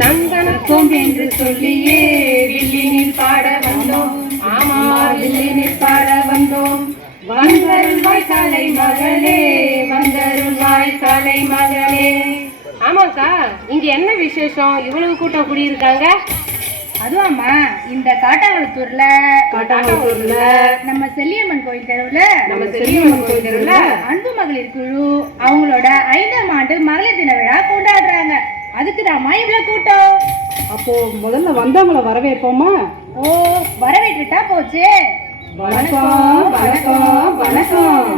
தங்கனக்கும் என்று சொல்லியே வில்லினில் பாட வந்தோம். ஆமா வில்லினில் பாட வந்தோம். வந்தருள்வாய் கலை மகளே வந்தருள்வாய் கலை மகளே ஆமாக்கா இங்க என்ன விசேஷம்? இவ்வளவு கூட்டம் கூடியிருக்காங்க. அதுவாம்மா இந்த காட்டாங்குளத்தூர்ல காட்டாங்கூர்ல நம்ம செல்லியம்மன் கோயில் தெருவுல நம்ம செல்லியம்மன் கோயில் தெருவுல. அன்பு மகளிர் குழு அவங்களோட ஐந்தாம் ஆண்டு மகளிர் தின விழா கொண்டாடுறாங்க. அதுக்குதாம்மா இவ்வளவு கூட்டம்? அப்போ முதல்ல வந்தவங்கள வரவேற்போமா? ஓ வரவேற்றுட்டா போச்சு. வணக்கம் வணக்கம் வணக்கம்.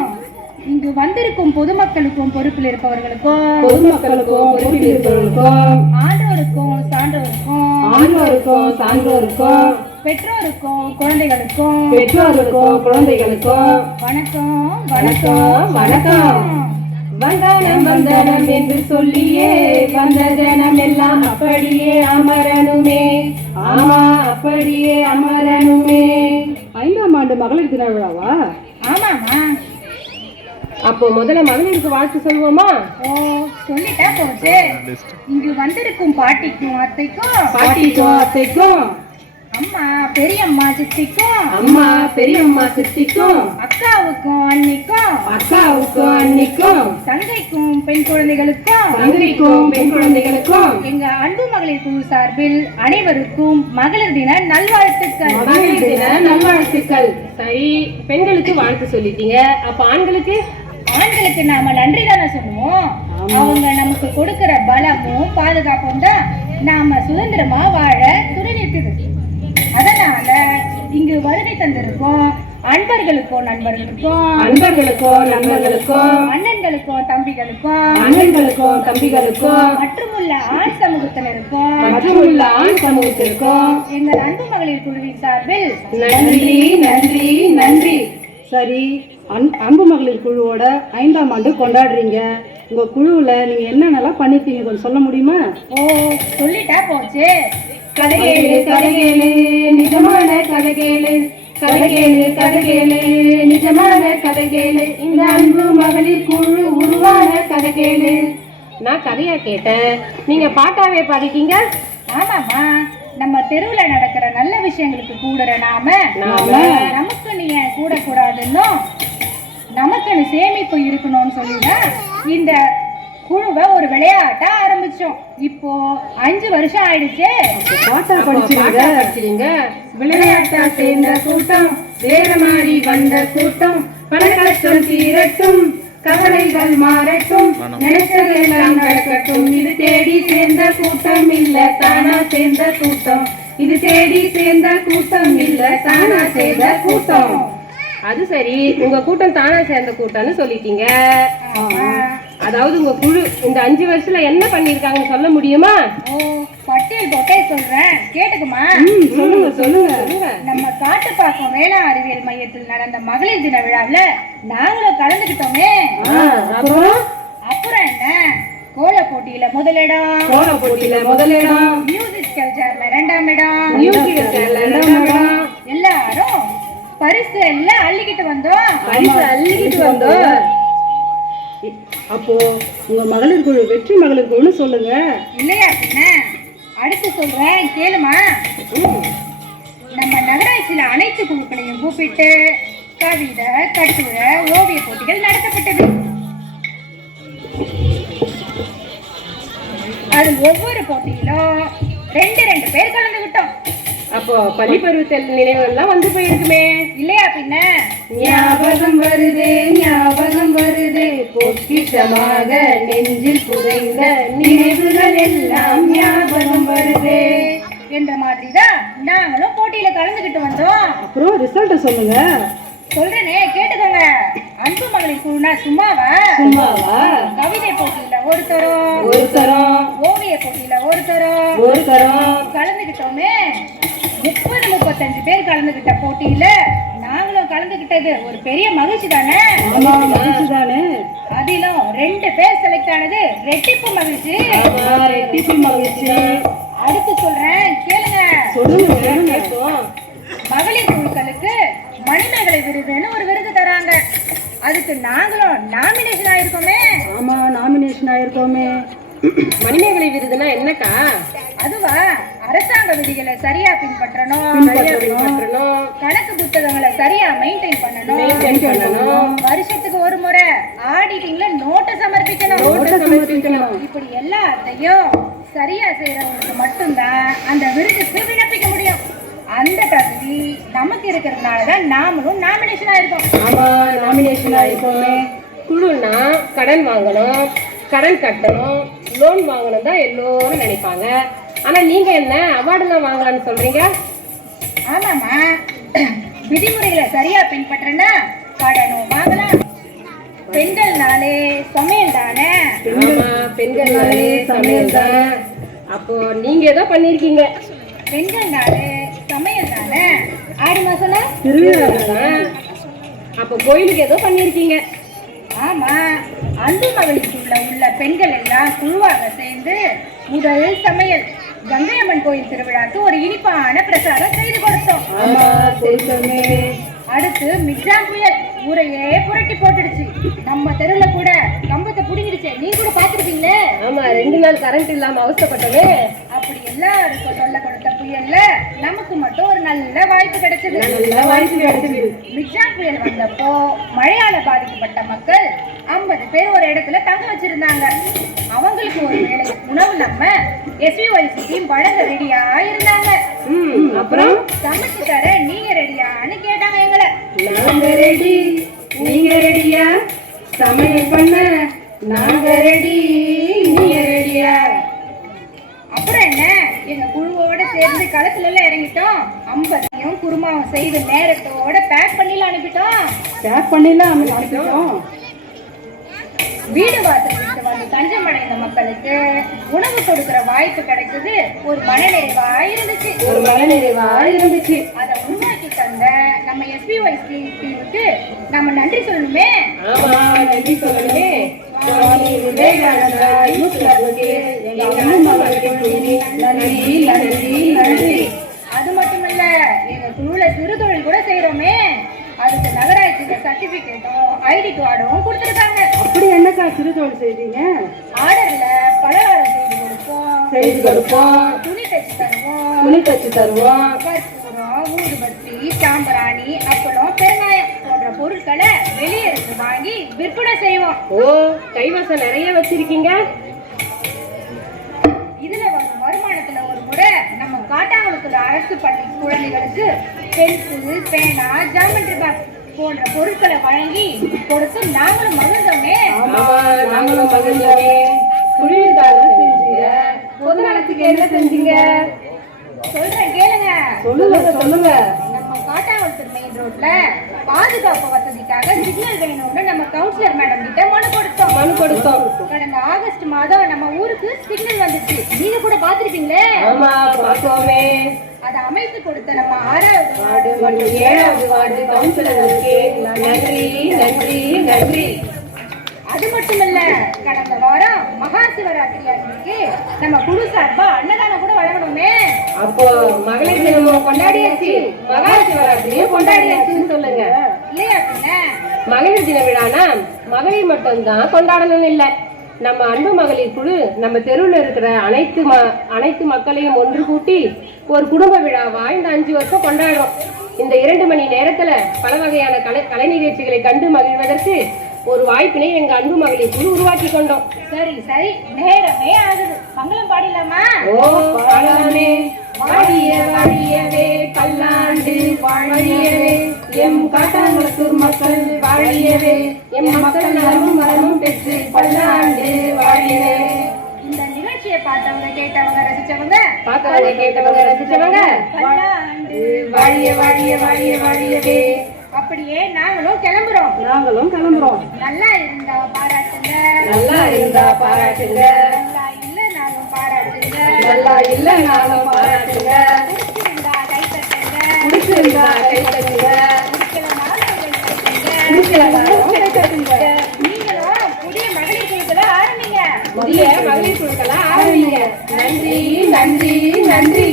இங்கு வந்திருக்கும் பொதுமக்களுக்கும் பொறுப்பில் இருப்பவர்களுக்கும் பொதுமக்களுக்கும் பொறுப்பில் இருப்பவர்களுக்கும் ஆண்டோருக்கும் சான்றோருக்கும் ஆண்டோருக்கும் சான்றோருக்கும் பெற்றோருக்கும் குழந்தைகளுக்கும் பெற்றோருக்கும் குழந்தைகளுக்கும் வணக்கம் வணக்கம் வணக்கம் வந்தனம் வந்தனம் என்று சொல்லியே வந்ததனம் எல்லாம் அப்படியே அமரனுமே. ஆமா அப்படியே அமரனுமே. ஐந்தாம் ஆண்டு மகளிர் தின விழாவா? ஆமாமா அப்போ முதல்ல மகளிருக்கு வாழ்த்து சொல்லுவோமா? ஓ சொல்லிட்டா போச்சு. இங்கு வந்திருக்கும் பாட்டிக்கும் அத்தைக்கும். பாட்டிக்கும் அத்தைக்கும். அம்மா பெரியம்மா சித்திக்கும் அம்மா பெரியம்மா சித்திக்கும் அக்காவுக்கும் அண்ணிக்கும் அக்காவுக்கும் அண்ணிக்கும் தங்கைக்கும் பெண் குழந்தைகளுக்கும் தங்கைக்கும் பெண் குழந்தைகளுக்கும் எங்க அன்பு மகளிர் குழு சார்பில் அனைவருக்கும் மகளிர் தின நல்வாழ்த்துக்கள். மகளிர் தின நல்வாழ்த்துக்கள். சரி பெண்களுக்கு வாழ்த்து சொல்லிட்டீங்க. அப்ப ஆண்களுக்கு? ஆண்களுக்கு நாம நன்றி தானே சொல்லுவோம். அவங்க நமக்கு கொடுக்கிற பலமும் பாதுகாப்பும் தான் நாம சுதந்திரமா வாழ துணை நிற்குது. அதனால இங்கு வருகை தந்திருக்கோம். அன்பர்களுக்கும் நண்பர்களுக்கும் அன்பர்களுக்கும் நண்பர்களுக்கும் அண்ணன்களுக்கும் தம்பிகளுக்கும் அண்ணன்களுக்கும் தம்பிகளுக்கும் மற்றுமுள்ள ஆண் சமூகத்தினருக்கும் மற்றும் உள்ள ஆண் சமூகத்திற்கும் எங்கள் அன்பு மகளிர் குழுவின் சார்பில் நன்றி நன்றி நன்றி. சரி அன் அன்பு மகளிர் குழுவோட ஐந்தாம் ஆண்டு கொண்டாடுறீங்க. உங்க குழுவுல நீங்க என்னென்னலாம் பண்ணிருக்கீங்க கொஞ்சம் சொல்ல முடியுமா? ஓ சொல்லிட்டா போச்சு. கதைகேளு கதைகேளு நிஜமான கதைகேளு கதைகேளு கதைகேளு நிஜமான கதைகேளு இந்த அன்பு மகளிர் குழு உருவான கதைகேளு. நான் கதையா கேட்டேன். நீங்க பாட்டாவே பாடிட்டீங்க? ஆமாமா நம்ம தெருவுல நடக்கிற நல்ல விஷயங்களுக்கு கூடுற நாம நாம. நமக்கு நீ ஏன் கூட கூடாதுன்னும் நமக்குன்னு சேமிப்பு இருக்கணும்னு சொல்லிதான் இந்த குழுவை ஒரு விளையாட்டா ஆரம்பிச்சோம். இப்போ அஞ்சு வருஷம் ஆயிடுச்சு. பாட்டா படிச்சிருங்க. படிச்சிருங்க. விளையாட்டா சேர்ந்த கூட்டம் வேற மாறி வந்த கூட்டம் பணக்கஷ்டம் தீரட்டும் கவலைகள் மாறட்டும் நினைச்சதெல்லாம் நடக்கட்டும். இது தேடி சேர்ந்த கூட்டம் இல்ல தானா சேர்ந்த கூட்டம். இது தேடி சேர்ந்த கூட்டம் இல்ல தானா சேர்ந்த கூட்டம். அது சரி. உங்க கூட்டம் தானா சேர்ந்த கூட்டம்னு சொல்லிட்டீங்க. அதாவது உங்க குழு இந்த அஞ்சு வருஷத்துல என்ன பண்ணிருக்காங்கன்னு சொல்ல முடியுமா? ஓ பட்டியல் போட்டே சொல்றேன் கேட்டுக்குமா? சொல்லுங்க சொல்லுங்க. நம்ம காட்டுப்பாக்கம் வேளாண் அறிவியல் மையத்தில் நடந்த மகளிர் தின விழாவுல நாங்களும் கலந்துக்கிட்டோமே. அப்புறம்? அப்புறம் என்ன? கோல போட்டியில முதலிடம். கோல போட்டியில முதலிடம். மியூசிக் கல்ச்சர்ல இரண்டாம் இடம். மியூசிக் சேர்ல இரண்டாம் இடம். எல்லாரும் பரிசு எல்லாம் அள்ளிக்கிட்டு வந்தோம். பரிசு அள்ளிக்கிட்டு வந்தோம். அப்போ உங்க மகளிர் குழு வெற்றி மகளிர் குழுன்னு சொல்லுங்க. இல்லையா அடுத்து சொல்றேன் கேளுமா? நம்ம நகராட்சியில அனைத்து குழுக்களையும் கூப்பிட்டு கவிதை கட்டுரை ஓவிய போட்டிகள் நடத்தப்பட்டது. அது ஒவ்வொரு போட்டியிலும் ரெண்டு ரெண்டு பேர் கலந்துகிட்டோம். அப்போ பள்ளி பருவத்தில் நினைவுகள்லாம் வந்து போயிருக்குமே. இல்லையா பின்ன? ஞாபகம் வருதே ஞாபகம் வருதே. பொக்கிஷமாக நெஞ்சில் புதைந்த நினைவுகள் எல்லாம் ஞாபகம் வருதே. என்ற மாதிரிதான் நாங்களும் போட்டியில கலந்துகிட்டு வந்தோம். அப்புறம் ரிசல்ட்டை சொல்லுங்க. சொல்றேனே கேட்டுக்கோங்க. அன்பு மகளிர் குழுனா சும்மாவா? சும்மாவா? கவிதை போட்டியில ஒருத்தரும் ஒரு தரம் ஓவிய போட்டியில ஒருத்தரும் ஒரு தரம் கலந்துகிட்டோமே. முப்பது முப்பத்தஞ்சு பேர் கலந்துகிட்ட போட்டியில கலந்துகிட்டது. ஒரு பெரிய மகிழ்ச்சி தானே? ஆமா மகிழ்ச்சி தானே? அதிலும் ரெண்டு பேர் செலக்ட் ஆனது ரெட்டிப்பு மகிழ்ச்சி. ஆமா, ரெட்டிப்பு மகிழ்ச்சி. அடுத்து சொல்றேன் கேளுங்க. சொல்லுங்க. மகளிர் குழுக்களுக்கு மணிமேகலை விருதுன்னு ஒரு விருது தராங்க. அதுக்கு நாங்களும் நாமினேஷன் ஆயிருக்கோமே. ஆமா நாமினேஷன் ஆயிருக்கோமே. மணிமேகலை விருதுனா என்னக்கா? அதுவா? அரசாங்க விதிகளை சரியா பின்பற்றணும் கணக்கு புத்தகங்களை சரியா மெயின்டைன் பண்ணணும். மெயின்டைன் பண்ணணும். வருஷத்துக்கு ஒரு முறை ஆடிட்டிங்ல நோட்டை சமர்ப்பிக்கணும். இப்படி எல்லாத்தையும் சரியா செய்யறவங்களுக்கு மட்டும்தான் அந்த விருதுக்கு விண்ணப்பிக்க முடியும். அந்த தகுதி நமக்கு இருக்கிறதுனால தான் நாமளும் நாமினேஷன் ஆயிருக்கோம் ஆமா நாமினேஷன் ஆயிருக்கோமே குழுனா கடன் வாங்கணும் கடன் கட்டணும் லோன் வாங்கணும் தான் எல்லோரும் நினைப்பாங்க. ஆனா நீங்க என்ன? அவார்டுலாம் வாங்கலாம்னு சொல்றீங்க? ஆமாமா விதிமுறைகளை சரியா பின்பற்றினா? கடனும் வாங்கலாம். பெண்கள்னாலே சமையல் தானே? ஆமா பெண்கள்னாலே சமையல் தான். அப்போ நீங்க ஏதோ பண்ணிருக்கீங்க. பெண்கள்னாலே சமையல் தானே? ஆடி மாசம்னா? அப்போ கோயிலுக்கு ஏதோ பண்ணிருக்கீங்க. ஆமா. அன்பு மகளிருக்குள்ள உள்ள பெண்கள் எல்லாம் குழுவாக சேர்ந்து முதல் சமையல். கங்கையம்மன் கோயில் திருவிழாக்கு ஒரு இனிப்பான பிரசாதம் செய்து கொடுத்தோம். அடுத்து மிக்ஜாம் புயல் ஊரையே புரட்டி போட்டுடுச்சு. நம்ம தெருவுல கூட கம்பத்தை புடிங்கிடுச்சு. நீ கூட பாத்துருப்பீங்களே ஆமா ரெண்டு நாள் கரண்ட் இல்லாம அவஸ்தைப்பட்டவே அப்படி எல்லாருக்கும் சொல்ல கொடுத்த புயல்ல நமக்கு மட்டும் ஒரு நல்ல வாய்ப்பு கிடைச்சது. நல்ல வாய்ப்பு கிடைச்சது. மிக்ஜாம் புயல் வந்தப்போ மழையால பாதிக்கப்பட்ட மக்கள் ஐம்பது பேர் ஒரு இடத்துல தங்க வச்சிருந்தாங்க. அவங்களுக்கு ஒரு வேளை உணவு நம்ம எஸ்பிஒய்சி டீம் வழங்க ரெடியா இருந்தாங்க. அப்புறம் சமைச்சு தர நீங்க ரெடியான்னு கேட்டாங்க எங்களை. நாங்க ரெடி நீங்க ரெடியா சமையல் பண்ண நாங்க ரெடி நீங்க ரெடியா அப்புறம் என்ன? எங்க குழுவோட சேர்ந்து களத்துல எல்லாம் இறங்கிட்டோம். ஐம்பதையும் குருமாவும் செய்து நேரத்தோட பேக் பண்ணிலாம் அனுப்பிட்டோம். பேக் பண்ணிடலாம் நம்ம அனுப்பிட்டோம். வீடு வாசல் விட்டு வந்து தஞ்சமடைந்த மக்களுக்கு உணவு கொடுக்கிற வாய்ப்பு கிடைச்சது ஒரு மனநிறைவா இருந்துச்சு. ஒரு மனநிறைவா இருந்துச்சு. அதை உருவாக்கி தந்த நம்ம எஸ்பிஒய் டீமுக்கு நம்ம நன்றி சொல்லணுமே. நன்றி சொல்லணுமே. சுவாமி விவேகானந்தா யூத் கிளப்புக்கு நன்றி நன்றி நன்றி அது மட்டும் இல்ல எங்க குழுல சிறு தொழில் கூட செய்யறோமே அதுக்கு நகராட்சியில சர்டிபிகேட்டும் ஐடி கார்டும் கொடுத்துருக்காங்க. அப்படி என்னக்கா சிறுதொழில் செய்தீங்க ஆர்டர்ல பலகாரம் செய்து கொடுப்போம். செய்து கொடுப்போம். துணி தைச்சு தருவோம். துணி தச்சு தருவோம். கற்பூரம் ஊதுபத்தி சாம்பிராணி அப்பளம் பெருங்காயம் போன்ற பொருட்களை வெளியே இருந்து வாங்கி விற்பனை செய்வோம். ஓ கைவசம் நிறைய வச்சிருக்கீங்க இதுல வரும் வருமானத்துல ஒரு முறை நம்ம காட்டாங்குளத்தூர் அரசு பள்ளி குழந்தைகளுக்கு பென்சில் பேனா ஜாமெட்ரி பாக்ஸ் போன்ற பொருட்களை வழங்கி கொடுத்து நாங்களும் மகிழ்ந்தோமே. நாங்களும் மகிழ்ந்தோமே. தானம் செஞ்சீங்க? பொது நலத்துக்கு என்ன செஞ்சீங்க? சொல்றேன் கேளுங்க. சொல்லுங்க சொல்லுங்க. நம்ம காட்டாங்குளத்தூர் மெயின் ரோட்ல பாதுகாப்பு வசதிக்காக கொடுத்தோம். கடந்த ஆகஸ்ட் மாதம் நம்ம ஊருக்கு சிக்னல் வந்துச்சு. நீங்க கூட பாத்திருப்பீங்களே ஆமா பார்த்தோமே அதை அமைத்து கொடுத்த நம்ம ஆறாவது வார்டு மற்றும் ஏழாவது வார்டு கவுன்சிலருக்கு நன்றி நன்றி நன்றி. அது மட்டுமல்ல கடந்த வாரம் மகா சிவராத்திரி அன்னைக்கு நம்ம குழு சார்பா அன்னதானம் கூட வழங்கணுமே. அப்போ மகளிர் தினமும் கொண்டாடியாச்சு. மகா சிவராத்திரியும் பின்ன மகளிர் தின விழானா மகளிர் மட்டும்தான் கொண்டாடணும்னு இல்லை. நம்ம அன்பு மகளிர் குழு நம்ம தெருவில் இருக்கிற அனைத்து ம அனைத்து மக்களையும் ஒன்று கூட்டி ஒரு குடும்ப விழாவா இந்த அஞ்சு வருஷம் கொண்டாடுறோம். இந்த இரண்டு மணி நேரத்துல பல வகையான கலை கலை நிகழ்ச்சிகளை கண்டு மகிழ்வதற்கு ஒரு வாய்ப்பினை எங்க அன்பு மகளிர் குழு உருவாக்கி கொண்டோம். சரி சரி நேரமே ஆகுது. மங்களம் பாடிடலாமா? ஓ பாடலாமே. வாழிய வாழியவே பல்லாண்டு வாழியவே. எம் காட்டாங்குளத்தூர் மக்கள் வாழியவே. எம் மக்கள் நலமும் மரமும் பெற்று பல்லாண்டு வாழியவே. இந்த நிகழ்ச்சியை பார்த்தவங்க கேட்டவங்க ரசிச்சவங்க பார்த்தவங்க கேட்டவங்க ரசிச்சவங்க பல்லாண்டு வாழிய வாழிய வாழிய வாழியவே. அப்படியே நாங்களும் கிளம்புறோம். நாங்களும் கிளம்புறோம். நல்லா இருந்தா பாராட்டுங்க. நல்லா இருந்தா பாராட்டுங்க. நல்லா இல்லைனாலும் பாராட்டுங்க. நல்லா இல்லைனாலும் பாராட்டுங்க தட்டுங்க. பிடிச்சிருந்தா கை தட்டுங்க. புதிய மகளிர் ஆரம்பிங்க. நன்றி நன்றி நன்றி.